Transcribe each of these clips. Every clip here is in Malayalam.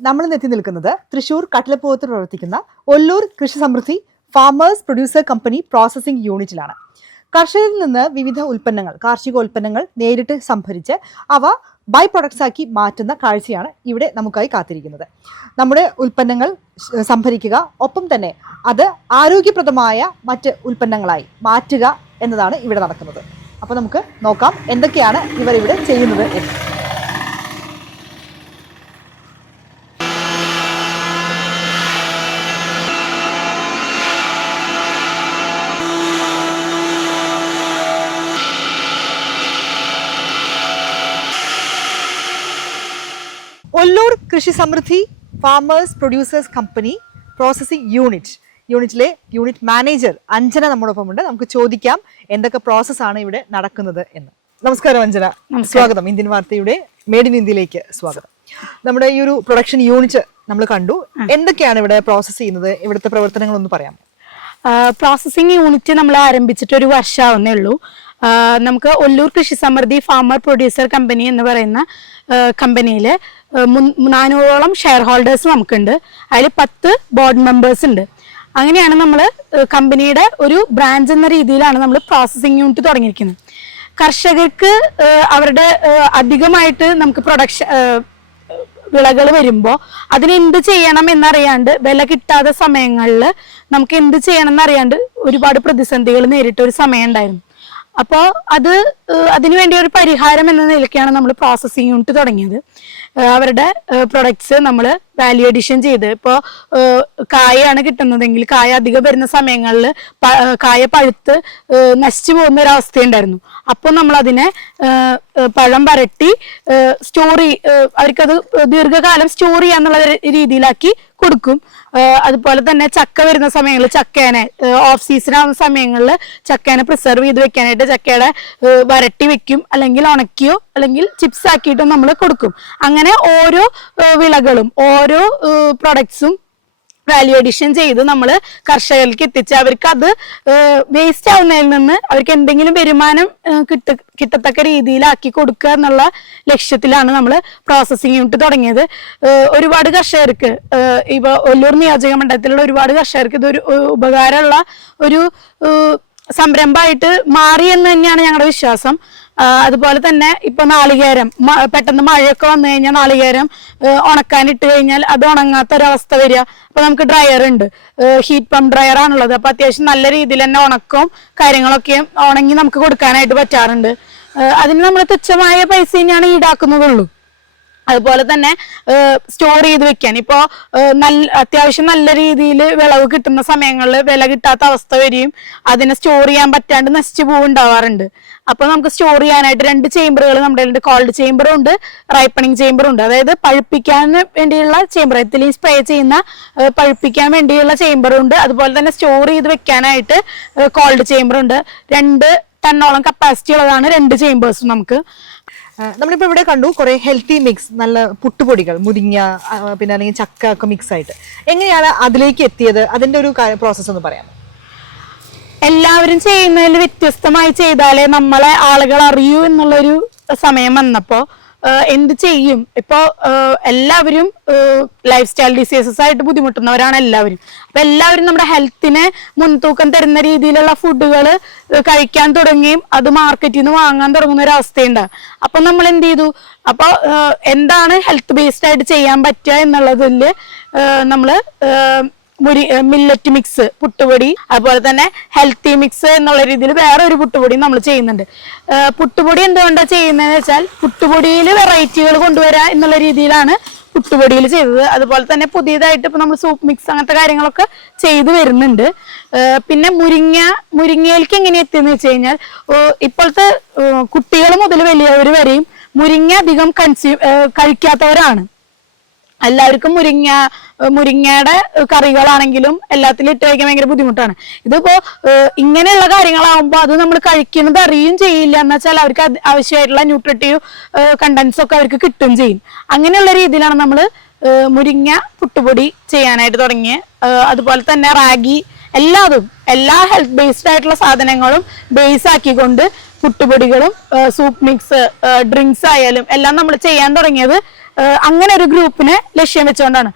നമ്മൾ ഇന്ന് എത്തി നിൽക്കുന്നത് തൃശൂർ കട്ടിലപ്പുറത്ത് പ്രവർത്തിക്കുന്ന Ollur Krishi Samriddhi farmers producer company processing യൂണിറ്റിലാണ് കർഷകരിൽ നിന്ന് വിവിധ ഉൽപ്പന്നങ്ങൾ കാർഷിക ഉൽപ്പന്നങ്ങൾ നേരിട്ട് സംഭരിച്ച് അവ ബൈ പ്രൊഡക്ട്സ് ആക്കി മാറ്റുന്ന കാഴ്ചയാണ് ഇവിടെ നമുക്കായി കാത്തിരിക്കുന്നത്. നമ്മുടെ ഉൽപ്പന്നങ്ങൾ സംഭരിക്കുക ഒപ്പം തന്നെ അത് ആരോഗ്യപ്രദമായ മറ്റ് ഉൽപ്പന്നങ്ങളായി മാറ്റുക എന്നതാണ് ഇവിടെ നടക്കുന്നത്. അപ്പോൾ നമുക്ക് നോക്കാം എന്തൊക്കെയാണ് ഇവർ ഇവിടെ ചെയ്യുന്നത് എന്ന് Ollur Krishi Samriddhi farmers producers company processing unit യൂണിറ്റിലെ യൂണിറ്റ് മാനേജർ അഞ്ജന നമ്മോടൊപ്പം ഉണ്ട്. നമുക്ക് ചോദിക്കാം എന്തൊക്കെ പ്രോസസ്സാണ് ഇവിടെ നടക്കുന്നത് എന്ന്. നമസ്കാരം അഞ്ജന. സ്വാഗതം. ഇന്ത്യൻ വാർത്തയുടെ മേഡ് ഇൻ ഇന്ത്യയിലേക്ക് സ്വാഗതം. നമ്മുടെ ഈ ഒരു പ്രൊഡക്ഷൻ യൂണിറ്റ് നമ്മൾ കണ്ടു. എന്തൊക്കെയാണ് ഇവിടെ പ്രോസസ്സ് ചെയ്യുന്നത്? ഇവിടുത്തെ പ്രവർത്തനങ്ങൾ ഒന്ന് പറയാം പ്രോസസ്സിംഗ് യൂണിറ്റ് നമ്മൾ ആരംഭിച്ചിട്ട് ഒരു വർഷമാവുന്നേ ഉള്ളൂ. നമുക്ക് ഒല്ലൂർ കൃഷി സമൃദ്ധി ഫാമർ പ്രൊഡ്യൂസർ കമ്പനി എന്ന് പറയുന്ന കമ്പനിയിൽ നാനൂറോളം ഷെയർ ഹോൾഡേഴ്സ് നമുക്കുണ്ട്. അതിൽ പത്ത് ബോർഡ് മെമ്പേഴ്സ് ഉണ്ട്. അങ്ങനെയാണ് നമ്മൾ കമ്പനിയുടെ ഒരു ബ്രാഞ്ച് എന്ന രീതിയിലാണ് നമ്മൾ പ്രോസസ്സിംഗ് യൂണിറ്റ് തുടങ്ങിയിരിക്കുന്നത്. കർഷകർക്ക് അവരുടെ അധികമായിട്ട് നമുക്ക് പ്രൊഡക്ഷൻ വിളകൾ വരുമ്പോൾ അതിന് എന്ത് ചെയ്യണം എന്നറിയാണ്ട് വില കിട്ടാത്ത സമയങ്ങളിൽ നമുക്ക് എന്ത് ചെയ്യണം എന്നറിയാണ്ട് ഒരുപാട് പ്രതിസന്ധികൾ നേരിട്ട ഒരു സമയം ഉണ്ടായിരുന്നു. അപ്പോൾ അത് അതിനുവേണ്ടി ഒരു പരിഹാരം എന്ന നിലയ്ക്കാണ് നമ്മൾ പ്രോസസ്സിംഗ് യൂണിറ്റ് തുടങ്ങിയത്. അവരുടെ പ്രൊഡക്ട്സ് നമ്മൾ വാല്യൂ അഡീഷൻ ചെയ്ത്. ഇപ്പോൾ കായാണ് കിട്ടുന്നതെങ്കിൽ കായ അധികം വരുന്ന സമയങ്ങളിൽ കായ പഴുത്ത് നശിച്ചു പോകുന്ന ഒരു അവസ്ഥയുണ്ടായിരുന്നു അപ്പോൾ നമ്മൾ അതിനെ പഴം വരട്ടി സ്റ്റോറി അവർക്കത് ദീർഘകാലം സ്റ്റോർ ചെയ്യാന്നുള്ള രീതിയിലാക്കി കൊടുക്കും. അതുപോലെ തന്നെ ചക്ക വരുന്ന സമയങ്ങളിൽ ചക്കേനെ ഓഫ് സീസൺ ആവുന്ന സമയങ്ങളിൽ ചക്കേനെ പ്രിസർവ് ചെയ്ത് വെക്കാനായിട്ട് ചക്കയുടെ വരട്ടി വെക്കും അല്ലെങ്കിൽ ഉണക്കിയോ അല്ലെങ്കിൽ ചിപ്സ് ആക്കിയിട്ടോ നമ്മൾ കൊടുക്കും. അങ്ങനെ ഓരോ വിളകളും ഓരോ പ്രൊഡക്ട്സും വാല്യൂ അഡീഷൻ ചെയ്ത് നമ്മൾ കർഷകർക്ക് എത്തിച്ച് അവർക്ക് അത് വേസ്റ്റ് ആവുന്നതിൽ നിന്ന് അവർക്ക് എന്തെങ്കിലും വരുമാനം കിട്ട കിട്ടത്തക്ക രീതിയിലാക്കി കൊടുക്കുക എന്നുള്ള ലക്ഷ്യത്തിലാണ് നമ്മൾ പ്രോസസ്സിംഗ് യൂണിറ്റ് തുടങ്ങിയത്. ഒരുപാട് കർഷകർക്ക് ഇപ്പോൾ ഒല്ലൂർ നിയോജക മണ്ഡലത്തിലുള്ള ഒരുപാട് കർഷകർക്ക് ഇതൊരു ഉപകാരമുള്ള ഒരു സംരംഭമായിട്ട് മാറി എന്ന് തന്നെയാണ് ഞങ്ങളുടെ വിശ്വാസം. അതുപോലെ തന്നെ ഇപ്പൊ നാളികേരം പെട്ടെന്ന് മഴയൊക്കെ വന്നു കഴിഞ്ഞാൽ നാളികേരം ഉണക്കാൻ ഇട്ട് കഴിഞ്ഞാൽ അത് ഉണങ്ങാത്ത ഒരവസ്ഥ വരിക. അപ്പൊ നമുക്ക് ഡ്രയർ ഉണ്ട്. ഹീറ്റ് പമ്പ് ഡ്രയർ ആണുള്ളത്. അപ്പൊ അത്യാവശ്യം നല്ല രീതിയിൽ തന്നെ ഉണക്കവും കാര്യങ്ങളൊക്കെയും ഉണങ്ങി നമുക്ക് കൊടുക്കാനായിട്ട് പറ്റാറുണ്ട്. അതിന് നമ്മൾ തുച്ഛമായ പൈസ തന്നെയാണ് ഈടാക്കുന്നതുള്ളൂ. അതുപോലെ തന്നെ സ്റ്റോർ ചെയ്ത് വെക്കാൻ. ഇപ്പോ നല്ല അത്യാവശ്യം നല്ല രീതിയിൽ വിളവ് കിട്ടുന്ന സമയങ്ങളിൽ വില കിട്ടാത്ത അവസ്ഥ വരികയും അതിനെ സ്റ്റോർ ചെയ്യാൻ പറ്റാണ്ട് നശിച്ചു പോവുണ്ടാവാറുണ്ട്. അപ്പോൾ നമുക്ക് സ്റ്റോർ ചെയ്യാനായിട്ട് രണ്ട് ചേമ്പറുകൾ നമ്മുടെ ഉണ്ട് കോൾഡ് ചേമ്പറും ഉണ്ട് റൈപ്പണിങ് ചേമ്പറും ഉണ്ട്. അതായത് പഴുപ്പിക്കാൻ വേണ്ടിയുള്ള ചേമ്പർ എത്തിലീൻ സ്പ്രേ ചെയ്യുന്ന പഴുപ്പിക്കാൻ വേണ്ടിയുള്ള ചേമ്പറും ഉണ്ട്. അതുപോലെ തന്നെ സ്റ്റോർ ചെയ്ത് വെക്കാനായിട്ട് കോൾഡ് ചേമ്പറും ഉണ്ട്. രണ്ട് ടണ്ണോളം കപ്പാസിറ്റി ഉള്ളതാണ് രണ്ട് ചേമ്പേഴ്സും നമുക്ക്. ആ, നമ്മളിപ്പോ ഇവിടെ കണ്ടു കുറേ ഹെൽത്തി മിക്സ് നല്ല പുട്ടുപൊടികൾ മുരിങ്ങ പിന്നെ അല്ലെങ്കിൽ ചക്ക ഒക്കെ മിക്സ് ആയിട്ട്. എങ്ങനെയാണ് അതിലേക്ക് എത്തിയത്? അതിന്റെ ഒരു പ്രോസസ്സ് ഒന്ന് പറയാം എല്ലാവരും ചെയ്യുന്നതിൽ വ്യത്യസ്തമായി ചെയ്താലേ നമ്മളെ ആളുകൾ അറിയൂ എന്നുള്ളൊരു സമയം വന്നപ്പോ ആഹ് എന്ത് ചെയ്യും? ഇപ്പോ എല്ലാവരും ലൈഫ് സ്റ്റൈൽ ഡിസീസസ് ആയിട്ട് ബുദ്ധിമുട്ടുന്നവരാണ് എല്ലാവരും. അപ്പൊ എല്ലാവരും നമ്മുടെ ഹെൽത്തിനെ മുൻതൂക്കം തരുന്ന രീതിയിലുള്ള ഫുഡുകൾ കഴിക്കാൻ തുടങ്ങിയും അത് മാർക്കറ്റിൽ നിന്ന് വാങ്ങാൻ തുടങ്ങുന്ന ഒരു അവസ്ഥയുണ്ട്. അപ്പൊ നമ്മൾ എന്ത് ചെയ്തു? അപ്പൊ എന്താണ് ഹെൽത്ത് ബേസ്ഡ് ആയിട്ട് ചെയ്യാൻ പറ്റുക എന്നുള്ളതിൽ നമ്മൾ മുരി മില്ലറ്റ് മിക്സ് പുട്ടുപൊടി അതുപോലെ തന്നെ ഹെൽത്തി മിക്സ് എന്നുള്ള രീതിയിൽ വേറെ ഒരു പുട്ടുപൊടി നമ്മൾ ചെയ്യുന്നുണ്ട്. പുട്ടുപൊടി എന്തുകൊണ്ടാണ് ചെയ്യുന്നതെന്ന് വെച്ചാൽ പുട്ടുപൊടിയിൽ വെറൈറ്റികൾ കൊണ്ടുവരാ എന്നുള്ള രീതിയിലാണ് പുട്ടുപൊടിയിൽ ചെയ്തത്. അതുപോലെ തന്നെ പുതിയതായിട്ട് ഇപ്പൊ നമ്മൾ സൂപ്പ് മിക്സ് അങ്ങനത്തെ കാര്യങ്ങളൊക്കെ ചെയ്തു വരുന്നുണ്ട്. പിന്നെ മുരിങ്ങ മുരിങ്ങയിലേക്ക് എങ്ങനെ എത്തിയെന്ന് വെച്ച് കഴിഞ്ഞാൽ ഇപ്പോഴത്തെ കുട്ടികൾ മുതൽ വലിയവർ വരെയും മുരിങ്ങ അധികം കൺസ്യൂ കഴിക്കാത്തവരാണ്. എല്ലാവർക്കും മുരിങ്ങ മുരിങ്ങയുടെ കറികളാണെങ്കിലും എല്ലാത്തിലും ഇട്ട് കഴിക്കാൻ ഭയങ്കര ബുദ്ധിമുട്ടാണ്. ഇതിപ്പോ ഇങ്ങനെയുള്ള കാര്യങ്ങളാവുമ്പോൾ അത് നമ്മൾ കഴിക്കുന്നത് അറിയും ചെയ്യില്ല. എന്ന് വെച്ചാൽ അവർക്ക് ആവശ്യമായിട്ടുള്ള ന്യൂട്രിറ്റീവ് കണ്ടൻസ് ഒക്കെ അവർക്ക് കിട്ടും ചെയ്യും. അങ്ങനെയുള്ള രീതിയിലാണ് നമ്മൾ മുരിങ്ങ പുട്ടുപൊടി ചെയ്യാനായിട്ട് തുടങ്ങിയത് അതുപോലെ തന്നെ റാഗി എല്ലാതും എല്ലാ ഹെൽത്ത് ബേസ്ഡ് ആയിട്ടുള്ള സാധനങ്ങളും ബേസ് ആക്കിക്കൊണ്ട് പുട്ടുപൊടികളും സൂപ്പ് മിക്സ് ഡ്രിങ്ക്സ് ആയാലും എല്ലാം നമ്മൾ ചെയ്യാൻ തുടങ്ങിയത് അങ്ങനെ ഒരു ഗ്രൂപ്പിനെ ലക്ഷ്യം വെച്ചുകൊണ്ടാണ്.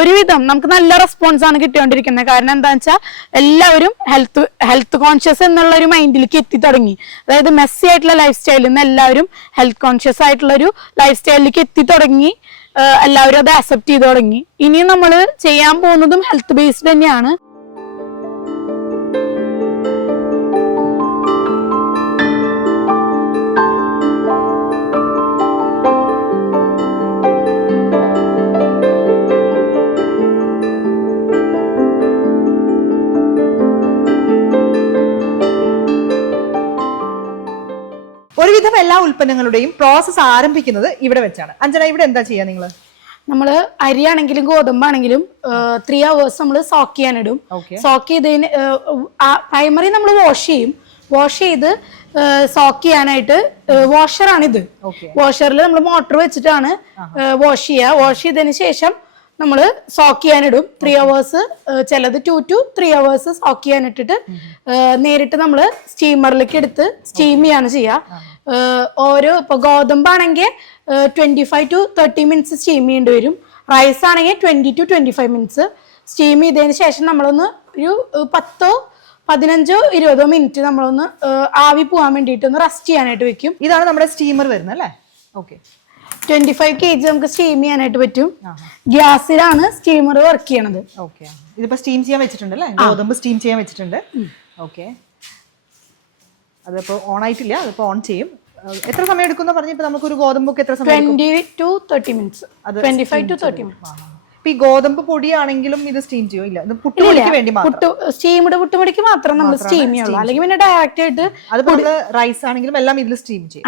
ഒരുവിധം നമുക്ക് നല്ല റെസ്പോൺസ് ആണ് കിട്ടിക്കൊണ്ടിരിക്കുന്നത്. കാരണം എന്താ വെച്ചാൽ എല്ലാവരും ഹെൽത്ത് ഹെൽത്ത് കോൺഷ്യസ് എന്നുള്ള ഒരു മൈൻഡിലേക്ക് എത്തി തുടങ്ങി. അതായത് മെസ്സി ആയിട്ടുള്ള ലൈഫ് സ്റ്റൈലിൽ നിന്ന് എല്ലാവരും ഹെൽത്ത് കോൺഷ്യസ് ആയിട്ടുള്ള ഒരു ലൈഫ് സ്റ്റൈലിലേക്ക് എത്തി തുടങ്ങി. എല്ലാവരും അത് അക്സെപ്റ്റ് ചെയ്ത് തുടങ്ങി. ഇനി നമ്മൾ ചെയ്യാൻ പോകുന്നതും ഹെൽത്ത് ബേസ്ഡ് തന്നെയാണ്. ഒരുവിധം എല്ലാ ഉൽപ്പന്നങ്ങളുടെയും പ്രോസസ് ആരംഭിക്കുന്നത് ഇവിടെ വെച്ചാണ്. അഞ്ജന ഇവിടെ എന്താ ചെയ്യാ നിങ്ങൾ നമ്മൾ അരിയാണെങ്കിലും ഗോതമ്പാണെങ്കിലും ത്രീ അവേഴ്സ് നമ്മൾ സോക്ക് ചെയ്യാനിടും. ഇടും സോക്ക് ചെയ്തതിന് പ്രൈമറി നമ്മൾ വാഷ് ചെയ്യും. വാഷ് ചെയ്ത് സോക്ക് ചെയ്യാനായിട്ട് വാഷറാണ് ഇത് വാഷറിൽ നമ്മൾ മോട്ടർ വെച്ചിട്ടാണ് വാഷ് ചെയ്യുക വാഷ് ചെയ്തതിന് ശേഷം നമ്മൾ സോക്ക് ചെയ്യാനിടും. ത്രീ അവേഴ്സ് ചിലത് two to three hours soak ചെയ്യാനിട്ടിട്ട് നേരിട്ട് നമ്മൾ സ്റ്റീമറിലേക്ക് എടുത്ത് സ്റ്റീം ചെയ്യാണ് ചെയ്യുക ഓരോ ഇപ്പൊ ഗോതമ്പാണെങ്കിൽ twenty five to thirty minutes steam ചെയ്യേണ്ടി വരും. റൈസ് ആണെങ്കിൽ twenty to twenty five minutes steam ചെയ്തതിന് ശേഷം നമ്മളൊന്ന് ഒരു പത്തോ പതിനഞ്ചോ ഇരുപതോ മിനിറ്റ് നമ്മളൊന്ന് ആവി പോകാൻ വേണ്ടിയിട്ട് ഒന്ന് റെസ്റ്റ് ചെയ്യാനായിട്ട് വെക്കും. ഇതാണ് നമ്മുടെ സ്റ്റീമർ വരുന്നത് അല്ലേ? Okay twenty five K G നമുക്ക് സ്റ്റീം ചെയ്യാനായിട്ട് പറ്റും. ഗ്യാസിലാണ് സ്റ്റീമർ വർക്ക് ചെയ്യണത്. ഓക്കെ ഇതിപ്പോ സ്റ്റീം ചെയ്യാൻ വെച്ചിട്ടുണ്ട് അല്ലേ? ഗോതമ്പ് സ്റ്റീം ചെയ്യാൻ വെച്ചിട്ടുണ്ട്. ഓക്കെ അതിപ്പോ ഓൺ ആയിട്ടില്ല അതിപ്പോ ഓൺ ചെയ്യും. എത്ര സമയം എടുക്കുന്ന നമുക്ക് നമുക്കൊരു ഗോതമ്പൊക്കെ എത്ര സമയം? Twenty to thirty minutes twenty five to thirty minutes. ഇപ്പൊ ഈ ഗോതമ്പ് പൊടിയാണെങ്കിലും ഇത് സ്റ്റീം ചെയ്യോ. ഇല്ല ഇത് പുട്ടുപൊടിക്ക് വേണ്ടി മാത്രം. പുട്ട് സ്റ്റീമിഡ് പുട്ടുപൊടിക്ക് മാത്രം നമ്മൾ സ്റ്റീം ചെയ്യുള്ളൂ. അല്ലെങ്കിൽ പിന്നെ ഡയറക്റ്റ് ആയിട്ട് അത് പൊടി റൈസ് ആണെങ്കിലും എല്ലാം ഇതിൽ സ്റ്റീം ചെയ്യും.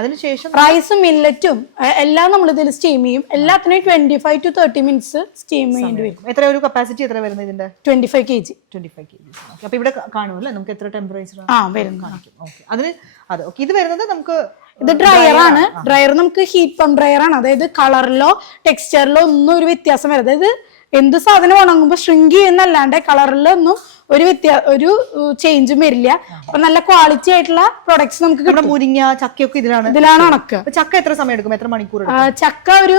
അതിനുശേഷം റൈസും മില്ലറ്റും എല്ലാം നമ്മൾ ഇതിൽ സ്റ്റീം ചെയ്യും. എല്ലാത്തിനും twenty five to thirty minutes steam ചെയ്യേണ്ടി വരും. എത്ര ഒരു കപ്പാസിറ്റി എത്ര വരുന്നത് ഇതിന്റെ? Twenty five K G twenty five K G അപ്പൊ ഇവിടെ കാണുമല്ലേ നമുക്ക് എത്ര ടെമ്പറേച്ചർ ആ വരും. കാണിക്കും. ഓക്കെ അതിന് അതെ ഓക്കെ ഇത് വരുന്നത് നമുക്ക് ഇത് ഡ്രയർ ആണ്. ഡ്രയർ നമുക്ക് ഹീറ്റ് പമ്പ് ഡ്രയർ ആണ്. അതായത് കളറിലോ ടെക്സ്ചറിലോ ഒന്നും ഒരു വ്യത്യാസം വരും അതായത് എന്ത് സാധനം ഉണങ്ങുമ്പോൾ ശൃങ്കി എന്നല്ലാണ്ട് കളറിലൊന്നും ഒരു വ്യത്യാ ഒരു ചേഞ്ചും വരില്ല. അപ്പൊ നല്ല ക്വാളിറ്റി ആയിട്ടുള്ള പ്രൊഡക്ട്സ് നമുക്ക് കിട്ടും. മുരിങ്ങ ചക്കയൊക്കെ ഇതിലാണ് ഇതിലാണ് ഉണക്കുക ചക്ക എത്ര സമയം എടുക്കും? എത്ര മണിക്കൂർ ചക്ക ഒരു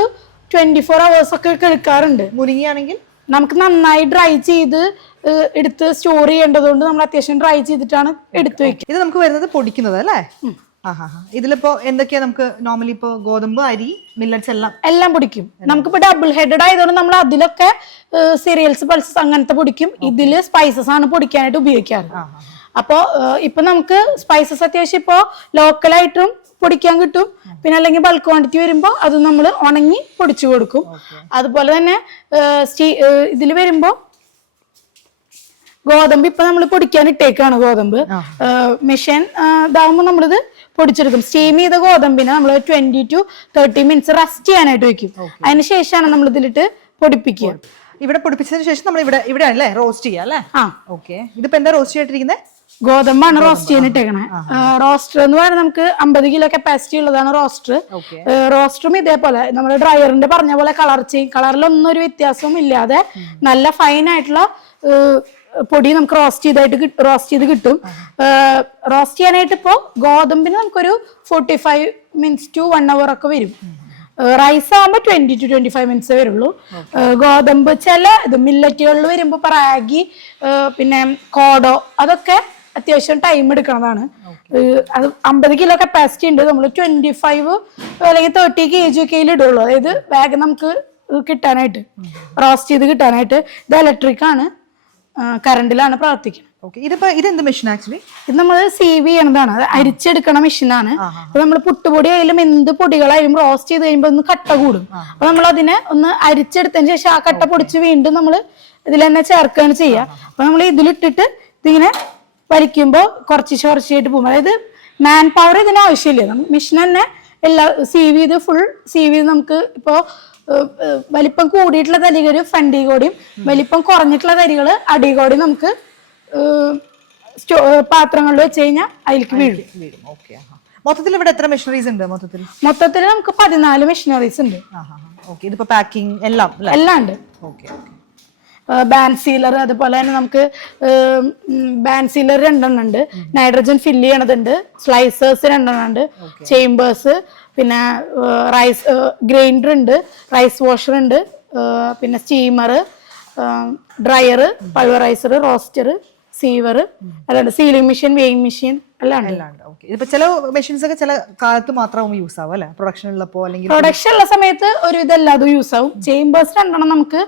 ട്വന്റി ഫോർ അവേഴ്സ് ഒക്കെ എടുക്കാറുണ്ട്. മുരിങ്ങയാണെങ്കിൽ? നമുക്ക് നന്നായി ഡ്രൈ ചെയ്ത് എടുത്ത് സ്റ്റോർ ചെയ്യേണ്ടതുകൊണ്ട് നമ്മൾ അത്യാവശ്യം ഡ്രൈ ചെയ്തിട്ടാണ് എടുത്തു വെക്കുക ഇത് നമുക്ക് വരുന്നത് പൊടിക്കുന്നത് അല്ലേ? ഇതിലിപ്പോ എന്തൊക്കെയാ നമുക്ക് നോർമലി ഇപ്പോ ഗോതമ്പ് അരി മില്ലറ്റ്സ് എല്ലാം? എല്ലാം പൊടിക്കും. നമുക്കിപ്പോ ഡബിൾ ഹെഡഡ് ആയതുകൊണ്ട് നമ്മൾ അതിലൊക്കെ സീരിയൽസ് പൾസസ് അങ്ങനത്തെ പൊടിക്കും. ഇതിൽ സ്പൈസസ് ആണ് പൊടിക്കാനായിട്ട് ഉപയോഗിക്കാറ്. അപ്പോ ഇപ്പൊ നമുക്ക് സ്പൈസസ് അത്യാവശ്യം ഇപ്പോ ലോക്കലായിട്ടും പൊടിക്കാൻ കിട്ടും. പിന്നെ അല്ലെങ്കിൽ ബൾക്ക് ക്വാണ്ടിറ്റി വരുമ്പോ അത് നമ്മൾ ഉണങ്ങി പൊടിച്ചു കൊടുക്കും. അതുപോലെ തന്നെ ഇതിൽ വരുമ്പോ ഗോതമ്പ് ഇപ്പൊ നമ്മൾ പൊടിക്കാൻ ഇട്ടേക്കാണ് ഗോതമ്പ്. മെഷീൻ ഇതാവുമ്പോൾ നമ്മളിത് പൊടിച്ചെടുക്കും. സ്റ്റീം ചെയ്ത ഗോതമ്പിനെ നമ്മൾ twenty to thirty minutes rest ചെയ്യാനായിട്ട് വെക്കും അതിന് ശേഷമാണ് നമ്മൾ ഇതിലിട്ട് പൊടിപ്പിക്കുക. ഇവിടെ പൊടിപ്പിച്ചതിന് ശേഷം നമ്മൾ ഇവിടെ ഇവിടെ അല്ലേ റോസ്റ്റ് ചെയ്യാം അല്ലേ? ആ. ഓക്കെ ഇതിപ്പോ എന്താ റോസ്റ്റ് ചെയ്തിട്ടിരിക്കുന്നത് ഗോതമ്പാണ് റോസ്റ്റ് ചെയ്യാനിട്ടേക്കണേ റോസ്റ്റർ എന്ന് പറയുന്നത് നമുക്ക് അമ്പത് കിലോ കപ്പാസിറ്റി ഉള്ളതാണ് റോസ്റ്റർ റോസ്റ്ററും ഇതേപോലെ. നമ്മൾ ഡ്രയറിന്റെ പറഞ്ഞ പോലെ കളർ ചെയ്യും കളറിലൊന്നും ഒരു വ്യത്യാസവും ഇല്ലാതെ നല്ല ഫൈൻ ആയിട്ടുള്ള പൊടി നമുക്ക് റോസ്റ്റ് ചെയ്തായിട്ട് റോസ്റ്റ് ചെയ്ത് കിട്ടും. റോസ്റ്റ് ചെയ്യാനായിട്ട് ഇപ്പോൾ ഗോതമ്പിന് നമുക്കൊരു forty five minutes to one hour ഒക്കെ വരും. റൈസ് ആകുമ്പോൾ twenty to twenty five minutes വരുള്ളൂ. ഗോതമ്പ് ചില ഇത് മില്ലറ്റുകളിൽ വരുമ്പോൾ ഇപ്പൊ റാഗി പിന്നെ കോഡോ അതൊക്കെ അത്യാവശ്യം ടൈം എടുക്കണതാണ് അത് അമ്പത് കിലോ കപ്പാസിറ്റി ഉണ്ട്. നമ്മൾ ട്വന്റി ഫൈവ് അല്ലെങ്കിൽ തേർട്ടി കെ ജി ഒക്കെ ഇടുള്ളൂ. അതായത് വേഗം നമുക്ക് കിട്ടാനായിട്ട് റോസ്റ്റ് ചെയ്ത് കിട്ടാനായിട്ട്. ഇത് ഇലക്ട്രിക് ആണ്. കറണ്ടിലാണ് പ്രവർത്തിക്കുന്നത്. ഇതിപ്പോ ഇതെന്ത് മെഷീൻ ആക്ച്വലി ഇത് നമ്മൾ സേവ് ചെയ്യണതാണ്. അത് അരിച്ചെടുക്കണ മെഷീനാണ് അപ്പൊ നമ്മൾ പുട്ടുപൊടി ആയാലും എന്ത് പൊടികളായാലും റോസ്റ്റ് ചെയ്ത് കഴിയുമ്പോൾ ഒന്ന് കട്ട കൂടും. അപ്പൊ നമ്മൾ അതിനെ ഒന്ന് അരിച്ചെടുത്തതിന് ശേഷം ആ കട്ട പൊടിച്ച് വീണ്ടും നമ്മൾ ഇതിൽ തന്നെ ചേർക്കുകയാണ് ചെയ്യുക. അപ്പൊ നമ്മൾ ഇതിലിട്ടിട്ട് ഇതിങ്ങനെ വലിക്കുമ്പോൾ കുറച്ച് കുറച്ചായിട്ട് പോകും. അതായത് മാൻ പവർ ഇതിന് ആവശ്യമില്ല. മെഷീൻ തന്നെ എല്ലാ സീവ് ചെയ്ത് ഫുൾ സീവ് ചെയ്ത് നമുക്ക് ഇപ്പോൾ വലിപ്പം കൂടിയിട്ടുള്ള തരികൾ ഫ്രണ്ടി കോടിയും വലിപ്പം കുറഞ്ഞിട്ടുള്ള തരികൾ അടി കോടി നമുക്ക് പാത്രങ്ങളിൽ വെച്ച് കഴിഞ്ഞാൽ അതിലേക്ക് വീഴും. ഓക്കെ മൊത്തത്തിൽ ഇവിടെ എത്ര മെഷീനറീസ് ഉണ്ട് മൊത്തത്തിൽ? മൊത്തത്തിൽ നമുക്ക് പതിനാല് മെഷീനറീസ് ഉണ്ട്. ഓക്കെ ഇതിപ്പോ പാക്കിംഗ് എല്ലാം എല്ലാം ഉണ്ട്. ഓക്കെ ബാൻ സീലർ അതുപോലെ തന്നെ നമുക്ക് ബാൻ സീലർ രണ്ടെണ്ണം ഉണ്ട്. Nitrogen fill ചെയ്യണതുണ്ട്. സ്ലൈസേഴ്സ് രണ്ടെണ്ണം ഉണ്ട്. ചേമ്പേഴ്സ് പിന്നെ റൈസ് ഗ്രൈൻഡർ ഉണ്ട് റൈസ് വാഷർ ഉണ്ട് പിന്നെ steamer dryer pulveriser roaster siever അല്ലാണ്ട് സീലിംഗ് മെഷീൻ വെയിങ് മെഷീൻ എല്ലാം ഉണ്ട്. ഇതിപ്പോ ചില മെഷീൻസ് ഒക്കെ ചില കാലത്ത് മാത്രം യൂസ് ആവും അല്ലെ? പ്രൊഡക്ഷൻ ഉള്ളപ്പോ അല്ലെങ്കിൽ പ്രൊഡക്ഷൻ ഉള്ള സമയത്ത് ഒരു ഇതെല്ലാതും യൂസ് ആവും. ചേമ്പേഴ്സ് രണ്ടെണ്ണം നമുക്ക്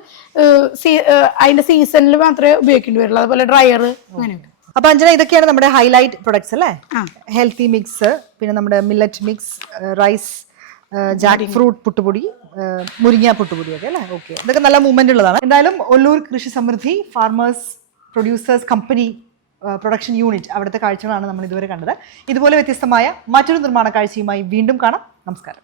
അതിന്റെ സീസണിൽ മാത്രമേ ഉപയോഗിക്കേണ്ടി വരുള്ളൂ അതുപോലെ ഡ്രയർ അങ്ങനെയൊക്കെ അപ്പൊ അഞ്ജന ഇതൊക്കെയാണ് നമ്മുടെ ഹൈലൈറ്റ് പ്രൊഡക്ട്സ് അല്ലേ? ഹെൽത്തി മിക്സ് പിന്നെ നമ്മുടെ millet mix rice jackfruit പുട്ടുപൊടി മുരിങ്ങ പുട്ടുപൊടി ഒക്കെ അല്ലേ? ഓക്കെ ഇതൊക്കെ നല്ല മൂവ്മെന്റ് ഉള്ളതാണ്. എന്തായാലും Ollur Krishi Samriddhi farmers producers company production unit അവിടുത്തെ കാഴ്ചകളാണ് നമ്മൾ ഇതുവരെ കണ്ടത്. ഇതുപോലെ വ്യത്യസ്തമായ മറ്റൊരു നിർമ്മാണ കാഴ്ചയുമായി വീണ്ടും കാണാം. നമസ്കാരം.